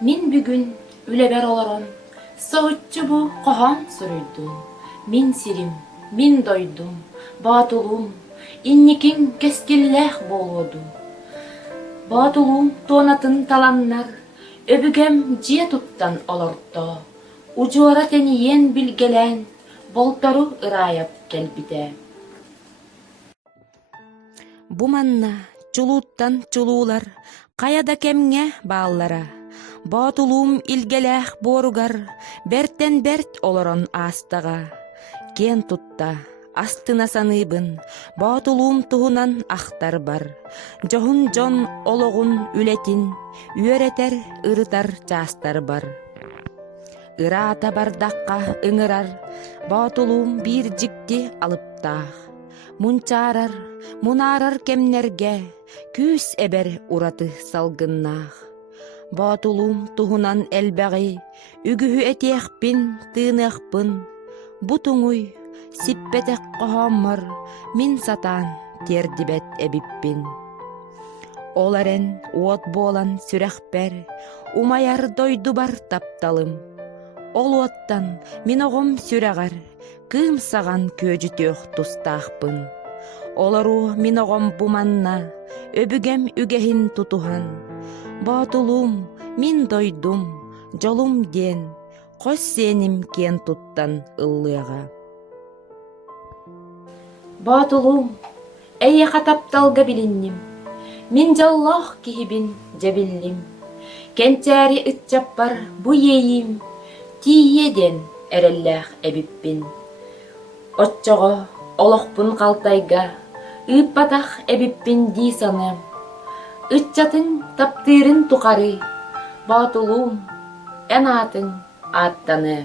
Min бүгүн үлебер олорон, соғытчы bu qohan сүрүйдүм. Min сирим, min дойдум, батулум, инникин кескиллэх болуду. Батулум тонатын таланнар, өбүгем жие туттан олорто. Учуара тениен билгелен, болтору ырайап келбите. Бу манна чулууттан чулуулар, каяда кемге бааллара. Батулум илгелэх боругар, бертен берт олорон астага. Кен тутта, астына саныыбын, батулум туһунан ахтар бар. Жохун жон ологун үлетин, үөретер ырытар чаастар бар. Ыраата бардакка ыңырар, батулум бир жикти алыптаах. Мунчарар, мунарар кемнерге, күс эбер ураты салгыннаах. Батулум туһунан элбäги, үгүһү этиэхпин, тыыныахпын. Бутуңуй, сиппетек қохоммор, мин сатан тердибет эбиппин. Оларен уот болан сүрэхпер, умаяр дойду бар тапталым. Ол уоттан мин оғым сүрәгар, кыым саған көжүтөөх тустаахпын. Олару мин оғым буманна, өбүгем үгехин тутухан. Батулум, мин дойдум, жолум ден, қос сеним кен туттан ыллыага. Батулум, әйе хатапталга билинним. Мин жаллах кихибин жабиллим. Кентәри ытчаппар бу ейим, тиеден әрелләх әбиппин. Отчого олохпун қалтайга, ыппатах әбиппин ди саным. Ытчатын таптырын туқары, батулум, әнатын аттаны.